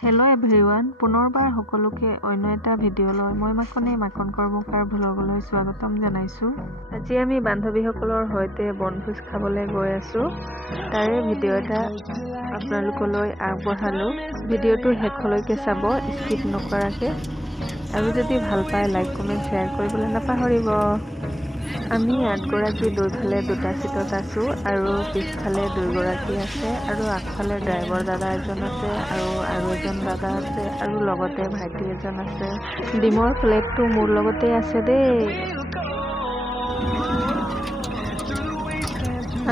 Hello' everyone, পুনৰবাৰ সকলোকে অন্য এটা ভিডিঅ'লৈ মই মাকনে মাকন কৰ্মকাৰ ভ্লগলৈ স্বাগতম জনাইছোঁ। আজি আমি বান্ধৱীসকলৰ সৈতে বনভোজ খাবলৈ গৈ আছোঁ। তাৰে ভিডিঅ' এটা আপোনালোকলৈ আগবঢ়ালোঁ। ভিডিঅ'টো শেষলৈকে চাব, স্কিপ নকৰাকৈ। আৰু যদি ভাল পায় লাইক কমেণ্ট শ্বেয়াৰ কৰিবলৈ নাপাহৰিব। আমি 8 গৰাকী দুইফালে দুটা চিটত আছোঁ আৰু পিছফালে 2 গৰাকী আছে আৰু আগফালে ড্ৰাইভাৰ দাদা এজন আছে আৰু এজন দাদা আছে আৰু লগতে ভাইটি এজন আছে। ডিমৰ প্লেটটো মোৰ লগতে আছে দেই।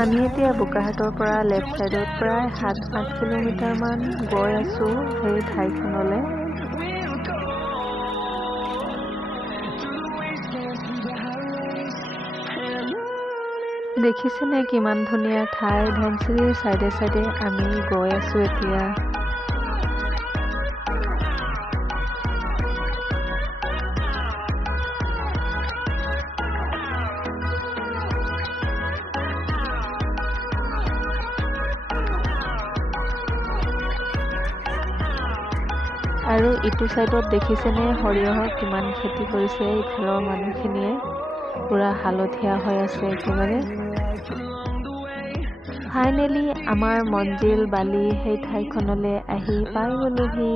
আমি এতিয়া বোকাহাটৰ পৰা লেফ্ট ছাইডত প্ৰায় 7-8 কিলোমিটাৰমান গৈ আছোঁ সেই ঠাইখনলৈ। দেখিছেনে কিমান ধুনীয়া ঠাই। ধনচিৰিৰ চাইডে চাইডে আমি গৈ আছোঁ এতিয়া। আৰু ইটো চাইডত দেখিছেনে সৰিয়হৰ কিমান খেতি কৰিছে ইফালৰ মানুহখিনিয়ে। পুৰা হালধীয়া হৈ আছে একেবাৰে। ফাইনেলি আমাৰ মঞ্জিল বালি সেই ঠাইখনলৈ আহি পাই গ'লোহি।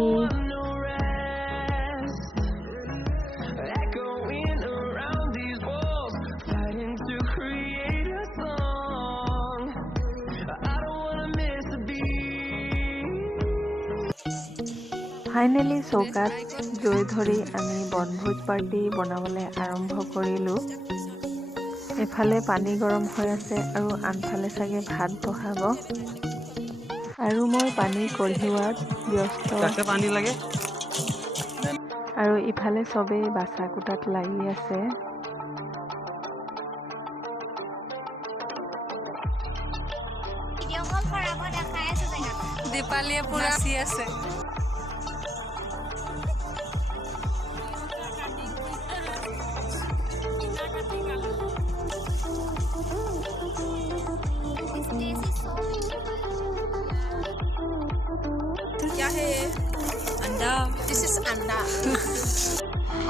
ফাইনেলি চৌকাত জুই ধৰি আমি বনভোজ পাৰ্টি বনাবলৈ আৰম্ভ কৰিলোঁ। এফালে পানী গৰম হৈ আছে আৰু আনফালে চাগে ভাত বহাব। আৰু মই পানী কঢ়িওৱাত ব্যস্ত। পানী লাগে। আৰু ইফালে চবেই বাচা কুটাত লাগি আছে। দীপালীয়ে পুৰা নাচি আছে।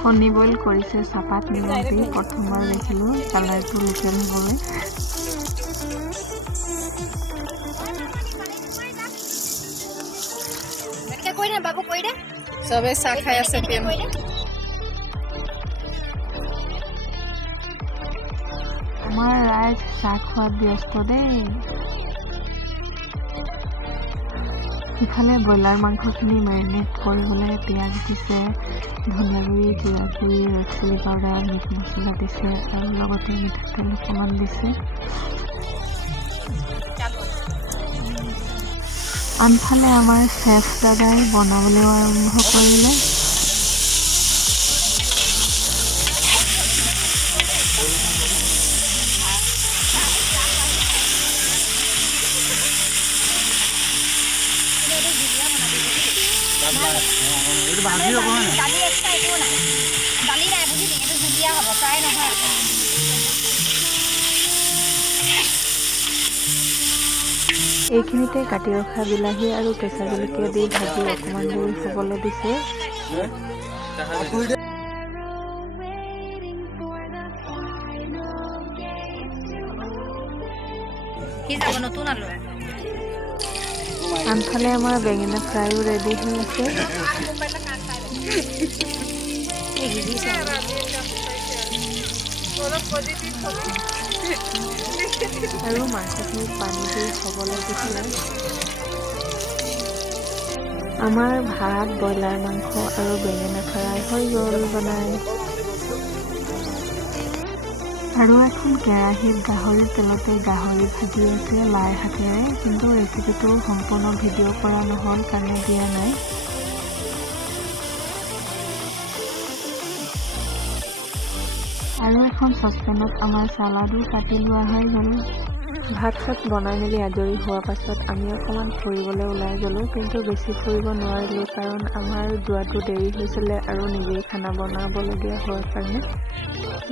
কণী বইল কৰিছে চাপাত নিমখ দি। প্ৰথমবাৰ দেখিলোঁ কালাৰটো লোকেল হ'বলৈ। চবে চাহ খাই আছে। আমাৰ ৰাইজ চাহ খোৱাত ব্যস্ত দেই। ইফালে ব্ৰইলাৰ মাংসখিনি মেৰিনেট কৰিবলৈ পিঁয়াজ দিছে, ধনিয়া গুড়ি, জিৰা গুড়ি, ৰেড চিলি পাউডাৰ, মিট মছলা দিছে আৰু লগতে মিঠাতেল অকণমান দিছে। আনফালে আমাৰ চেফ দাদাই বনাবলৈও আৰম্ভ কৰিলে। এইখিনিতে কাটি ৰখা বিলাহী আৰু কেঁচা জলকীয়া দি ভাজি অকণমান দেৰি হ'বলৈ দিছে। আনফালে আমাৰ বেঙেনা ফ্ৰাইও ৰেডি হৈ আছে। আৰু মাংসখিনিত পানী দি হ'বলৈ দিছে। আমাৰ ভাত, ব্ৰইলাৰ মাংস আৰু বেঙেনা ফ্ৰাই হৈ গ'ল বনাই। আৰু এখন কেৰাহীত গাহৰিৰ তেলতে গাহৰি ভাজি আছে লাই শাকেৰে, কিন্তু ৰেচিপিটো সম্পূৰ্ণ ভিডিঅ' কৰা নহ'ল কাৰণে দিয়া নাই। আৰু এখন চচপেনত আমাৰ চালাডো কাটি লোৱা হৈ গ'ল। ভাত চাত বনাই মেলি আজৰি হোৱা পাছত আমি অকণমান ফুৰিবলৈ ওলাই গ'লোঁ, কিন্তু বেছি ফুৰিব নোৱাৰিলোঁ কাৰণ আমাৰ যোৱাটো দেৰি হৈছিলে আৰু নিজেই খানা বনাবলগীয়া হোৱাৰ কাৰণে।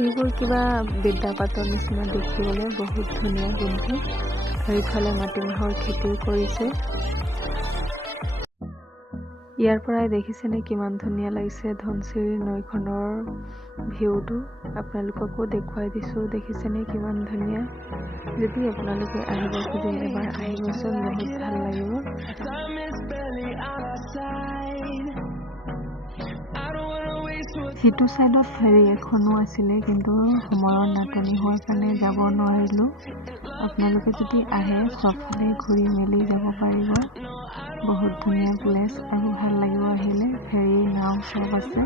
এইবোৰ কিবা বিদ্যাপাতৰ নিচিনা দেখিবলৈ বহুত ধুনীয়া, কিন্তু চাৰিওফালে মাটিমাহৰ খেতি কৰিছে। ইয়াৰ পৰাই দেখিছেনে কিমান ধুনীয়া লাগিছে ধনশিৰি নৈখনৰ ভিউটো আপোনালোককো দেখুৱাই দিছোঁ দেখিছেনে কিমান ধুনীয়া যদি আপোনালোকে আহিব খোজে এবাৰ আহিবচোন বহুত ভাল লাগিব সিটো সাইডত ফেৰী এখনো আছিলে কিন্তু সময়ৰ নাটনি হোৱাৰ কাৰণে যাব নোৱাৰিলোঁ আপোনালোকে যদি আহে সবফালে ঘূৰি মেলি যাব পাৰিব বহুত ধুনীয়া প্লেচ আৰু ভাল লাগিব আহিলে ফেৰী নাও সব আছে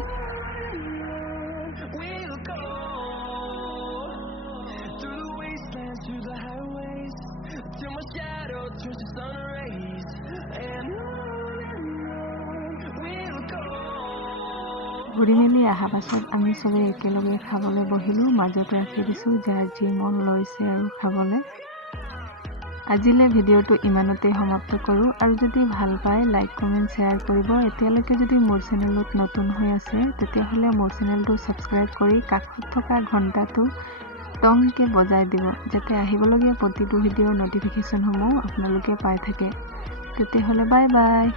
ঘূৰি মেলি অহা পাছত আমি সবে একেলগে খাবলৈ বহিলোঁ মাজত ৰাখি দিছোঁ যাৰ যি মন লৈছে আৰু খাবলৈ আজিলে ভিডিঅ'টো ইমানতে সমাপ্ত কৰোঁ আৰু যদি ভাল পায় লাইক কমেন্ট শ্বেয়াৰ কৰিব এতিয়ালৈকে যদি মোৰ চেনেলত নতুন হৈ আছে তেতিয়াহ'লে মোৰ চেনেলটো সাবস্ক্ৰাইব কৰি কাষত থকা ঘণ্টাটো টংকে বজাই দিব যাতে আহিবলগীয়া প্ৰতিটো ভিডিঅ'ৰ নটিফিকেশ্যনসমূহ আপোনালোকে পাই থাকে তেতিয়াহ'লে বাই বাই